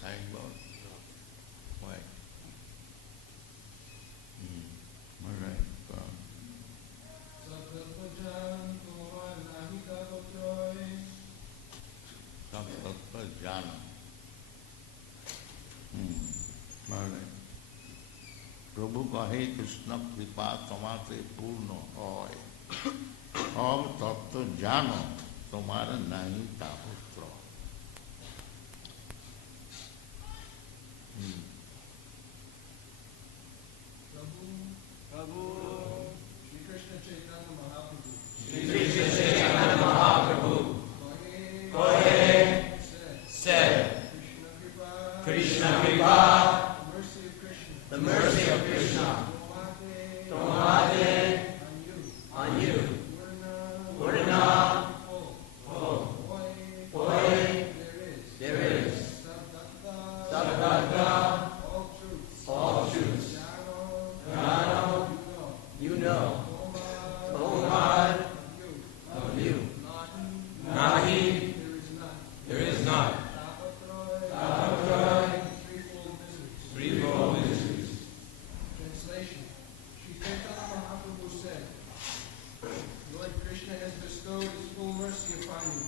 signboard? Why? All right, go on. Tāpa-traya. All right. प्रभु कहे कृष्ण कृपा तुम्हारे पूर्ण होय, अब तत्व जानो तुम्हारा नहीं तापुत्र। प्रभु Shri Krishna Chaitanya Mahaprabhu said, Krishna Kripa, the mercy of Krishna, Tomade, on you, Purna, Hoy, there is, Sabdata, all truths, Jnana, you know, Omad, of you, Nahi, there is not, tāpa-traya, threefold miseries. Translation. Sri Caitanya Mahāprabhu said, Lord Krishna has bestowed His full mercy upon you,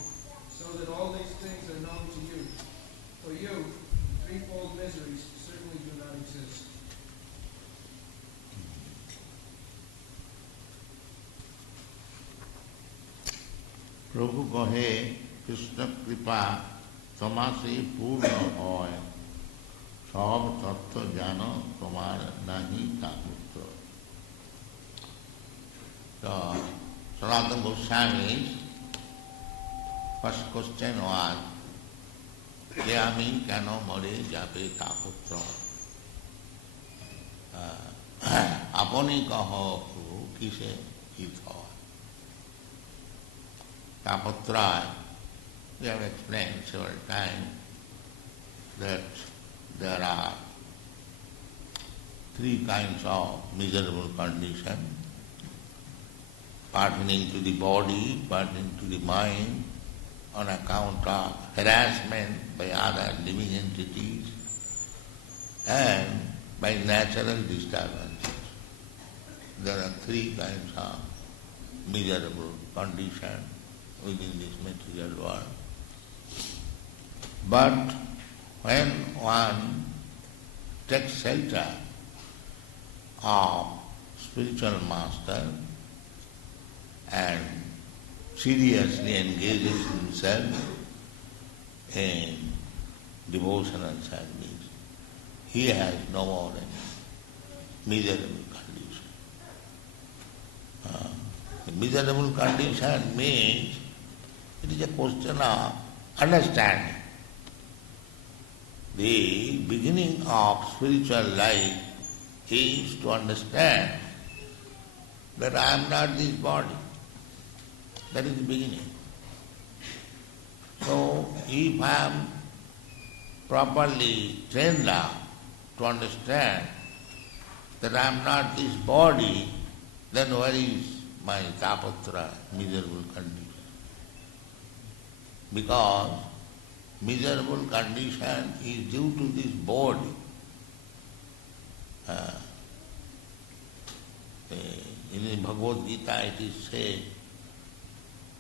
so that all these things are known to you. For you, threefold miseries certainly do not exist. प्रभु कहे कृष्ण कृपा तुम्हासे पूर्ण होय, सब तत्व जानो तुम्हारा नहीं तापुत्र। So, Sanātana Gosvāmī's first question was, Yami kano more jape taputra? Aponi kaho kise hit hoy? Tāpa-traya, we have explained several times that there are three kinds of miserable condition pertaining to the body, pertaining to the mind, on account of harassment by other living entities and by natural disturbances. There are three kinds of miserable condition within this material world. But when one takes shelter of spiritual master and seriously engages himself in devotional service, he has no more any miserable condition. The miserable condition means it is a question of understanding. The beginning of spiritual life is to understand that I am not this body. That is the beginning. So, if I am properly trained up to understand that I am not this body, then where is my tāpa-traya, miserable condition? Because miserable condition is due to this body. In Bhagavad Gita it is said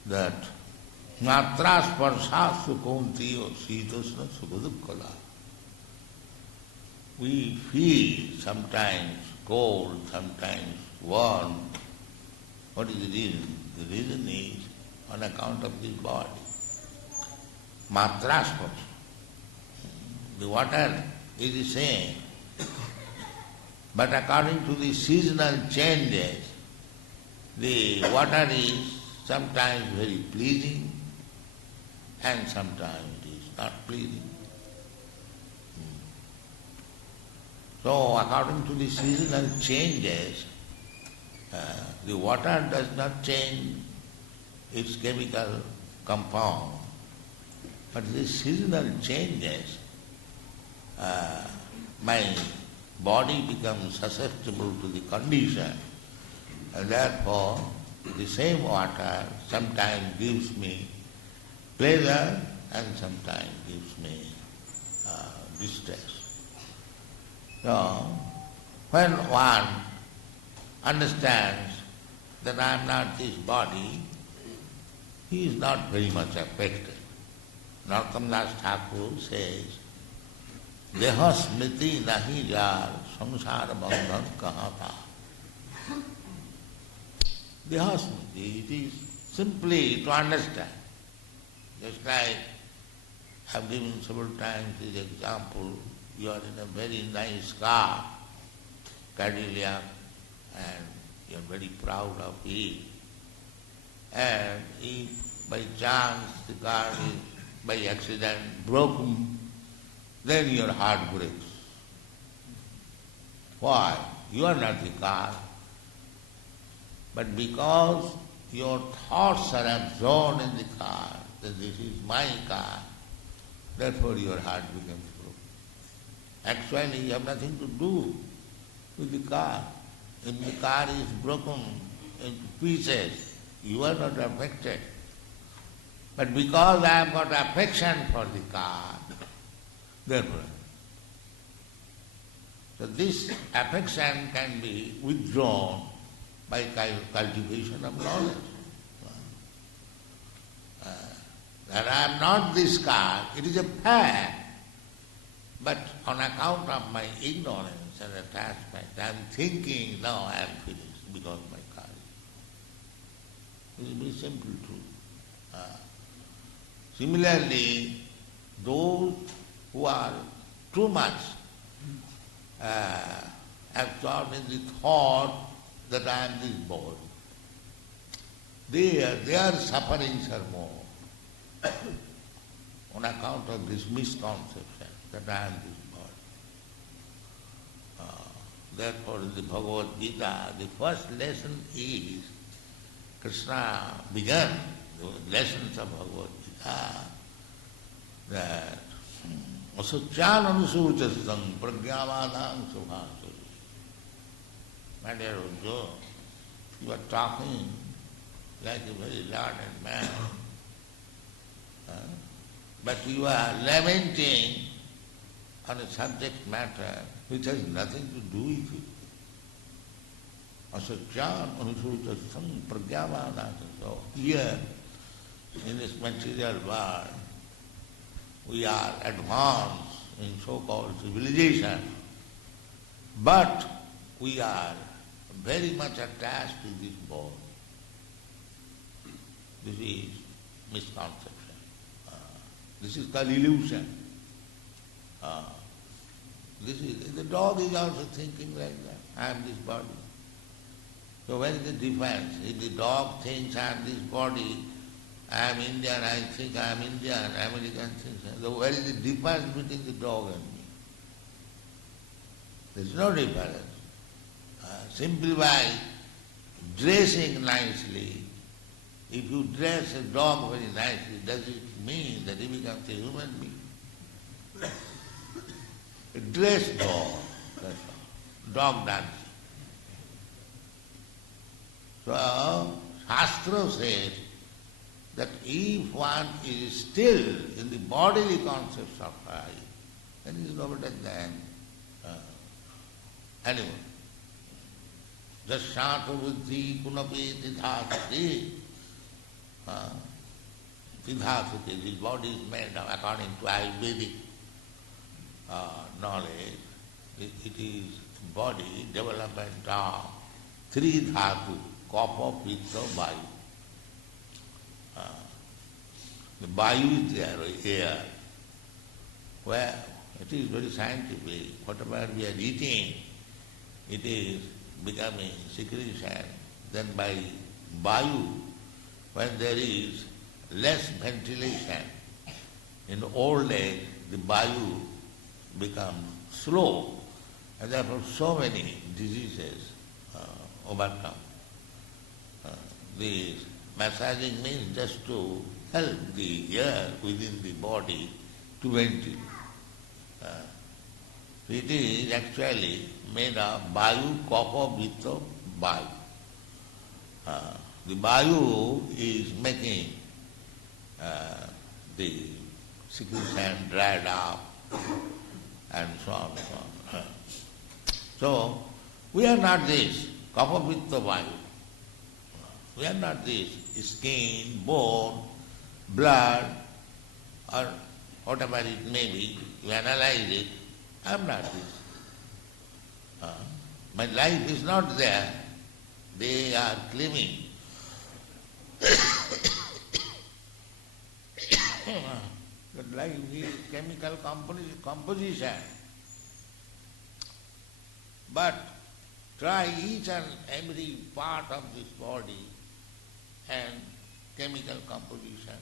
that Matra sparshasu kaunteya sitasna sukha. We feel sometimes cold, sometimes warm. What is the reason? The reason is on account of this body. Matra sparsha. The water is the same. But according to the seasonal changes, the water is sometimes very pleasing and sometimes it is not pleasing. So according to the seasonal changes, the water does not change its chemical compound. But the seasonal changes, my body becomes susceptible to the condition, and therefore the same water sometimes gives me pleasure and sometimes gives me distress. So, when one understands that I am not this body, he is not very much affected. Narottam Das Thakur says, Deha smriti nahi jar samsara bandhan kahata. Deha smriti, it is simply to understand. Just like I have given several times this example, you are in a very nice car, Cadillac, and you are very proud of it. And if by chance the car is by accident broken, then your heart breaks. Why? You are not the car. But because your thoughts are absorbed in the car, that this is my car, therefore your heart becomes broken. Actually, you have nothing to do with the car. If the car is broken into pieces, you are not affected. But because I have got affection for the car, therefore. So this affection can be withdrawn by cultivation of knowledge. That I am not this car, it is a fact. But on account of my ignorance and attachment, I am thinking, now I am finished because my car is. This is very simple truth. Similarly, those who are too much absorbed in the thought that I am this body, their sufferings are more on account of this misconception that I am this body. Therefore, in the Bhagavad Gita, the first lesson is Krishna began the lessons of Bhagavad Gita that asacyan anusūchastam pragyāvādāṃ subhāsuri. My dear Arjuna, you are talking like a very learned man. But you are lamenting on a subject matter which has nothing to do with it. Asacyan anusūchastam pragyāvādāṃ. So here, in this material world, we are advanced in so-called civilization, but we are very much attached to this body. This is misconception. This is called illusion. The dog is also thinking like that. I am this body. So where is the difference? If the dog thinks I am this body, I am Indian, I think I am Indian, American thinks. So where is the difference between the dog and me? There is no difference. Simply by dressing nicely, if you dress a dog very nicely, does it mean that he becomes a human being? A dressed dog, that's all. Dog dancing. So, Shastra says that if one is still in the bodily concepts of life, then he is no better than animal. Jasyāta buddhi punapi tidhāsati. Tidhāsati, this body is made of, according to Ayurvedic knowledge, it is body development of three dhatu, kapha, pitta, vayu. The vayu is there, air, where it is very scientific. Whatever we are eating, it is becoming secretion. Then by vayu, when there is less ventilation, in old age the vayu becomes slow, and therefore so many diseases overcome. This massaging means just to help the air within the body to ventilate. It is actually made of vayu, kapha, pitta, vayu. The vayu is making the secretion dried up, and so on, so on. So, we are not this, kapapitta vayu. We are not this, skin, bone, blood, or whatever it may be. You analyze it, I am not this. My life is not there. They are claiming. But life is chemical composition. But try each and every part of this body and chemical composition.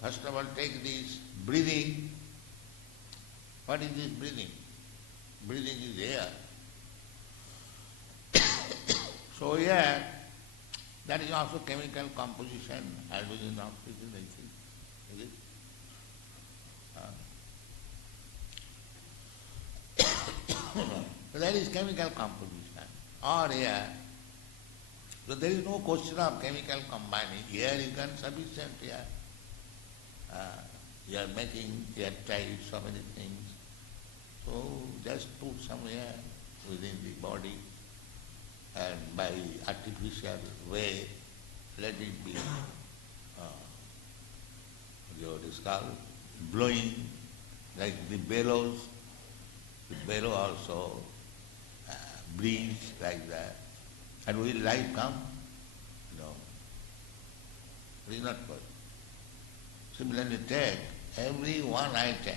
First of all, take this breathing. What is this breathing? Breathing is air. So air, that is also chemical composition, hydrogen, oxygen, I think. Is it? So that is chemical composition, or air. So there is no question of chemical combining. Air is insufficient here. You are making airtight so many things. So just put some air within the body and by artificial way let it be what is called blowing like the bellows. The bellow also breathes like that. And will life come? No. It is not possible. Similarly, take every one item.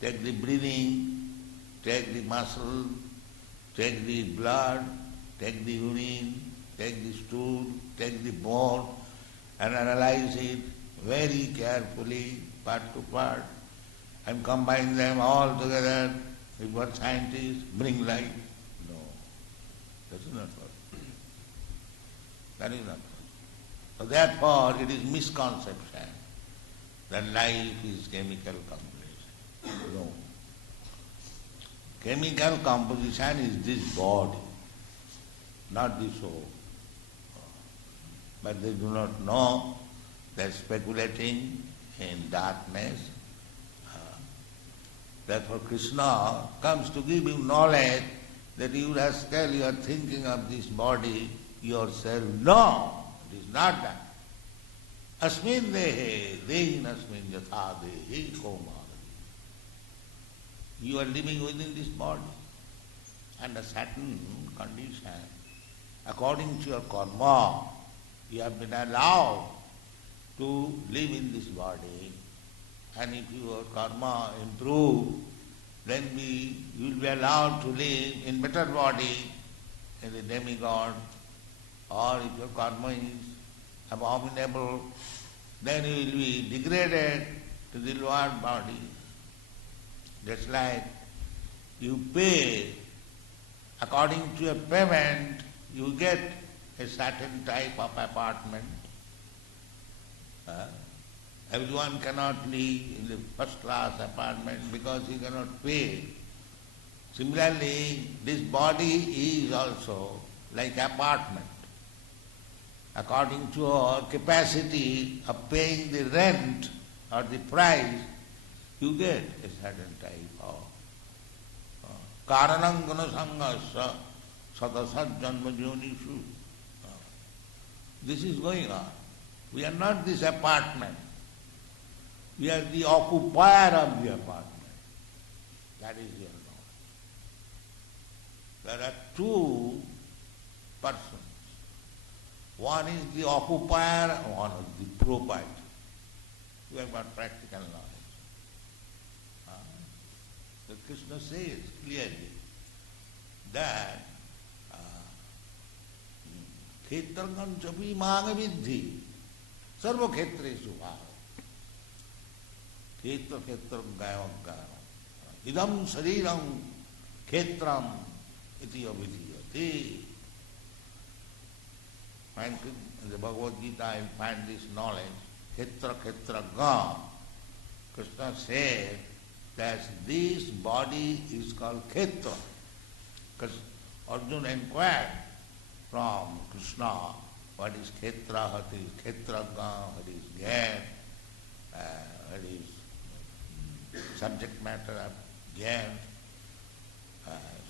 Take the breathing, take the muscle, take the blood, take the urine, take the stool, take the bone, and analyze it very carefully, part to part, and combine them all together with what scientists bring life. No, that is not possible. That is not possible. So therefore, it is misconception that life is chemical composition. No. Chemical composition is this body, not the soul. But they do not know. They are speculating in darkness. Therefore Krishna comes to give you knowledge that you rascal, you are thinking of this body yourself. No, it is not that. Asmin dehe, dehin asmin yatha dehi koma. You are living within this body under certain condition. According to your karma, you have been allowed to live in this body. And if your karma improve, then you will be allowed to live in better body, in the demigod. Or if your karma is abominable, then you will be degraded to the lower body. Just like you pay, according to your payment, you get a certain type of apartment. Everyone cannot live in the first class apartment because he cannot pay. Similarly, this body is also like apartment. According to our capacity of paying the rent or the price, you get a certain type of karanam gunasangasya sadasat janma jonishu. This is going on. We are not this apartment. We are the occupier of the apartment. That is your knowledge. There are two persons. One is the occupier, one is the proprietor. You have got practical knowledge. So Krishna says clearly that khetrangam chapi māṅa vidhi sarva khetresu bhava. Khetra khetram gayam gayam. Idam sariram khetram iti avidhiyate. In the Bhagavad Gita I find this knowledge. Khetra khetra gam. Krishna said that this body is called khetra. Because Arjuna inquired from Krishna, what is khetra, what is khetra gam, what is gyan, what is subject matter of Jnana.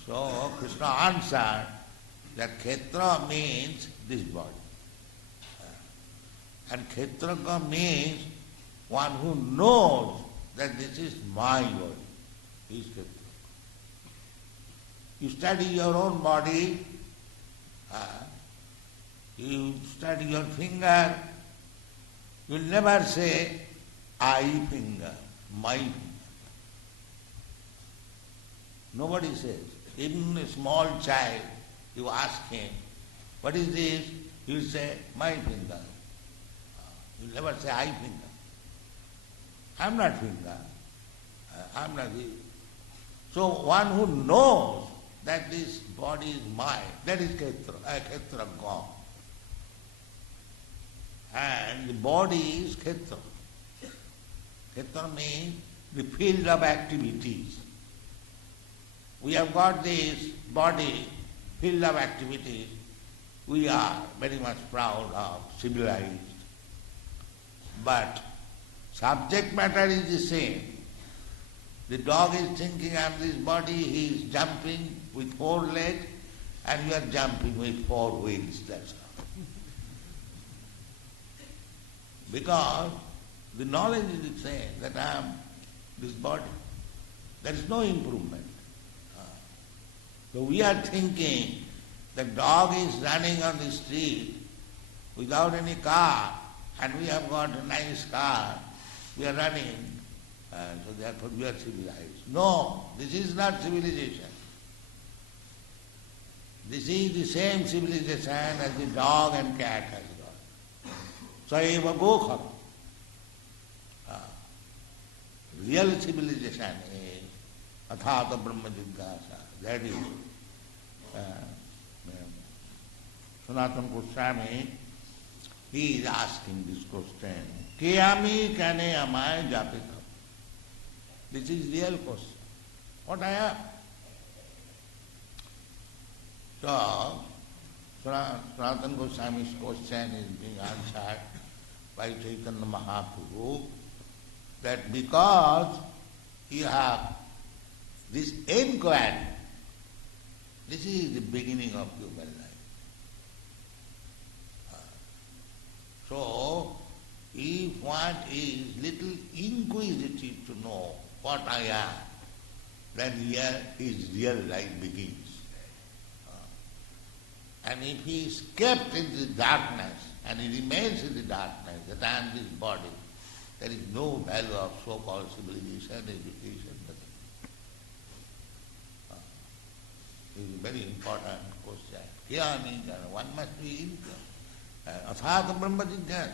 So Krishna answered that Kshetra means this body. And Kshetraka means one who knows that this is my body. He is Kshetraka. You study your own body, you study your finger, you will never say, I finger, my finger. Nobody says. Even a small child, you ask him, what is this? He will say, my finger. You will never say, I finger. I am not finger. I am not this. So one who knows that this body is mine, that is Kshetra gone. And the body is Kshetra. Kshetra means the field of activities. We have got this body, field of activities. We are very much proud of, civilized. But subject matter is the same. The dog is thinking, I am this body, he is jumping with 4 legs, and you are jumping with 4 wheels, that's all. Because the knowledge is the same, that I am this body. There is no improvement. So we are thinking the dog is running on the street without any car, and we have got a nice car, we are running, so therefore we are civilized. No, this is not civilization. This is the same civilization as the dog and cat has got. Saiva gokham. Real civilization is Athāto brahma jijñāsā. That is Sanātana Gosvāmī, he is asking this question. Kiyami kene āmāya jāre. This is real question. What I am? So, Sanātana Gosvāmī's question is being answered by Caitanya Mahāprabhu that because you have this inquiry, this is the beginning of human life. So, if one is little inquisitive to know what I am, then here his real life begins. And if he is kept in the darkness, and he remains in the darkness, that I am this body, there is no value of so-called civilization, education, nothing. This is a very important question. One must be Athāto brahma jijñāsā.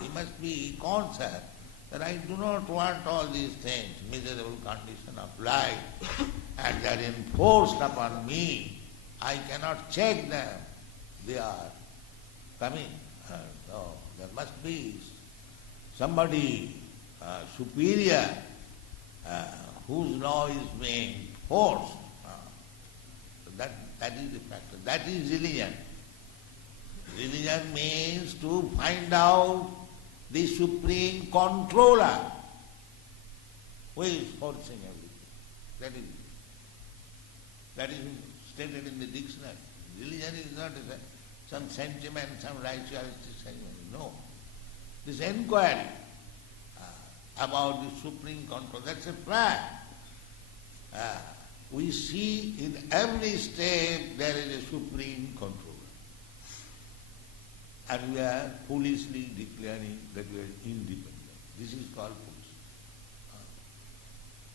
He must be conscious that I do not want all these things, miserable condition of life, and they are enforced upon me. I cannot check them. They are coming. So there must be somebody superior whose law is being forced. That is the factor. That is religion. Religion means to find out the supreme controller who is forcing everything. That is stated in the dictionary. Religion is not some sentiment, some ritualistic sentiment. No. This inquiry about the supreme control, that's a fact. We see in every step there is a supreme controller. And we are foolishly declaring that we are independent. This is called foolish.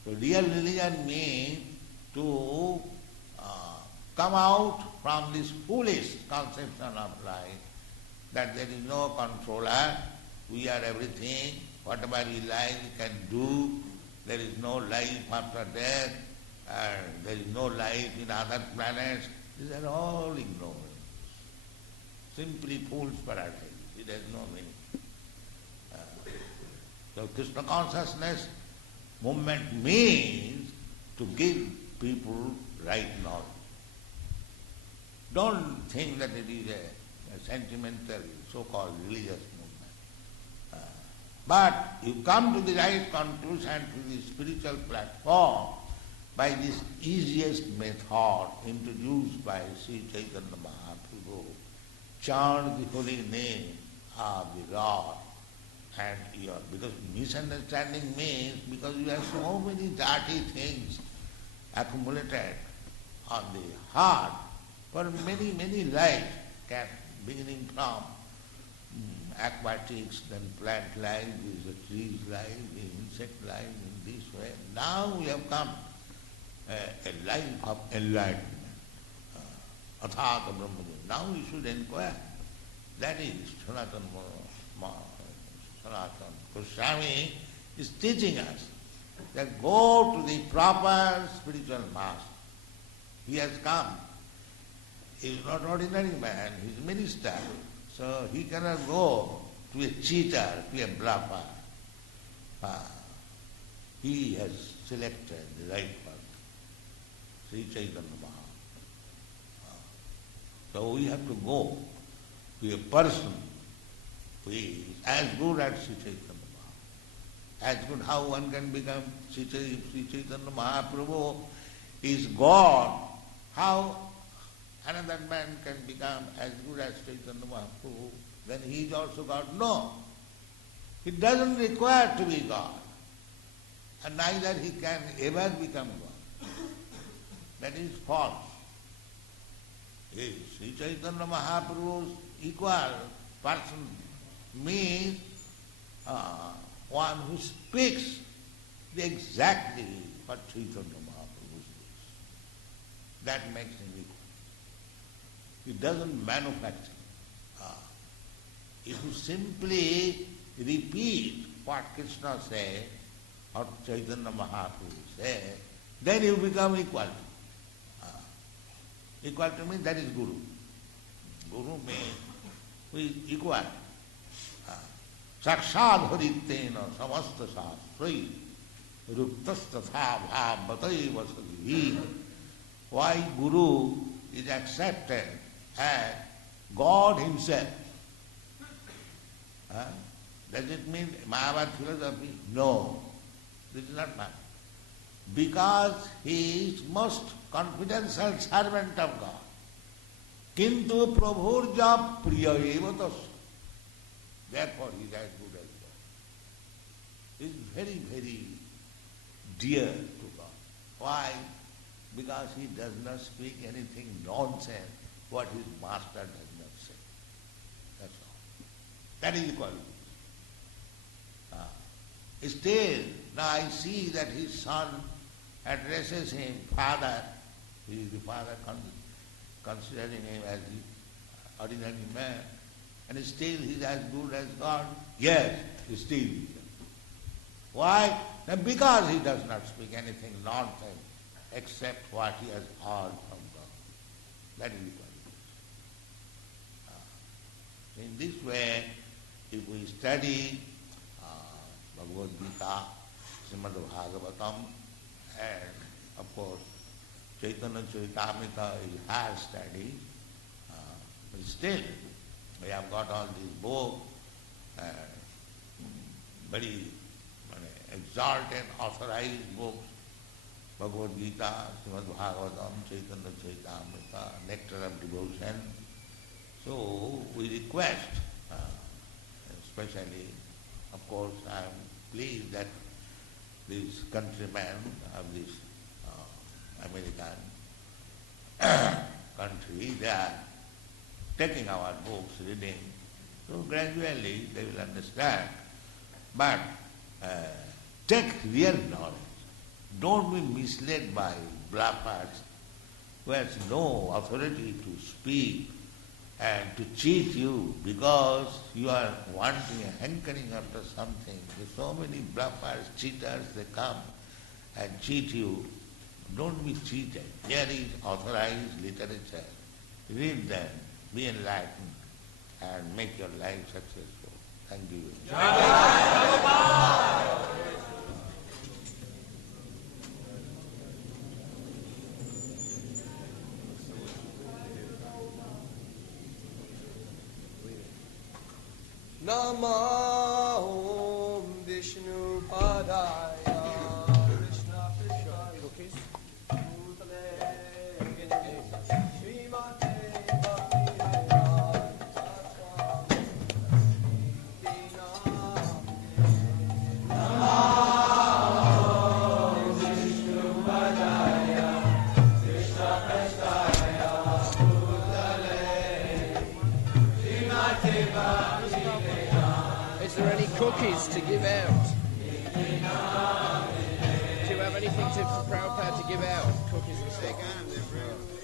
So real religion means to come out from this foolish conception of life, that there is no controller, we are everything, whatever we like we can do, there is no life after death, there is no life in other planets. These are all ignorance. Simply fool's paradise. It has no meaning. So Krishna consciousness movement means to give people right knowledge. Don't think that it is a sentimental, so-called religious movement. But you come to the right conclusion to the spiritual platform by this easiest method introduced by Sri Caitanya Mahāprabhu. Chant the holy name of the Lord. And because misunderstanding means because you have so many dirty things accumulated on the heart for many, many lives, beginning from aquatics, then plant life, the trees life, the insect life, in this way. Now we have come a life of enlightenment. Athāto brahma. Now we should inquire. That is Sanātana Gosvāmī is teaching us that go to the proper spiritual master. He has come. He is not ordinary man, he is a minister. So he cannot go to a cheater, to a bluffer. He has selected the right person, Sri Caitanya Mahāprabhu. So we have to go to a person who is as good as Sri Caitanya Mahāprabhu. As good how one can become Sri Caitanya Mahāprabhu is God, how another man can become as good as Caitanya Mahāprabhu, then he is also God. No. He doesn't require to be God. And neither he can ever become God. That is false. Sri Caitanya Mahaprabhu's equal person means one who speaks exactly what Caitanya Mahaprabhu speaks. That makes him equal. He doesn't manufacture. If you simply repeat what Krishna said or Caitanya Mahāprabhu said, then you become equal. Equal to means that is Guru. Guru means who is equal. Sakshat harittena samasta sastrai ruptastatha bhāvatai vasadihi. Why Guru is accepted as God himself? Does it mean Mayavad philosophy? No, this is not Mayavad. Because he is most confidential servant of God. Kintu prabhurja priya eva tasya. Therefore he is as good as God. He is very, very dear to God. Why? Because he does not speak anything nonsense what his master does not say. That's all. That is equality. Still, now I see that his son addresses him, father. He is the father, considering him as the ordinary man. And still he is as good as God. Yes, still he is. Why? Because he does not speak anything nonsense except what he has heard from God. That is equality. In this way, if we study Bhagavad Gita, Srimad Bhagavatam, and of course Caitanya Charitamrita is higher study, but still we have got all these books, very exalted, authorized books, Bhagavad Gita, Srimad Bhagavatam, Caitanya Charitamrita, Nectar of Devotion. So we request, especially, of course, I am pleased that these countrymen of this American country, they are taking our books, reading. So gradually they will understand. But take real knowledge. Don't be misled by bluffers who has no authority to speak and to cheat you because you are wanting, hankering after something. There's so many bluffers, cheaters, they come and cheat you. Don't be cheated. Here is authorized literature. Read them, be enlightened, and make your life successful. Thank you. Namo cookies to give out. Do you have anything for Prabhupada to give out? Cookies and stuff?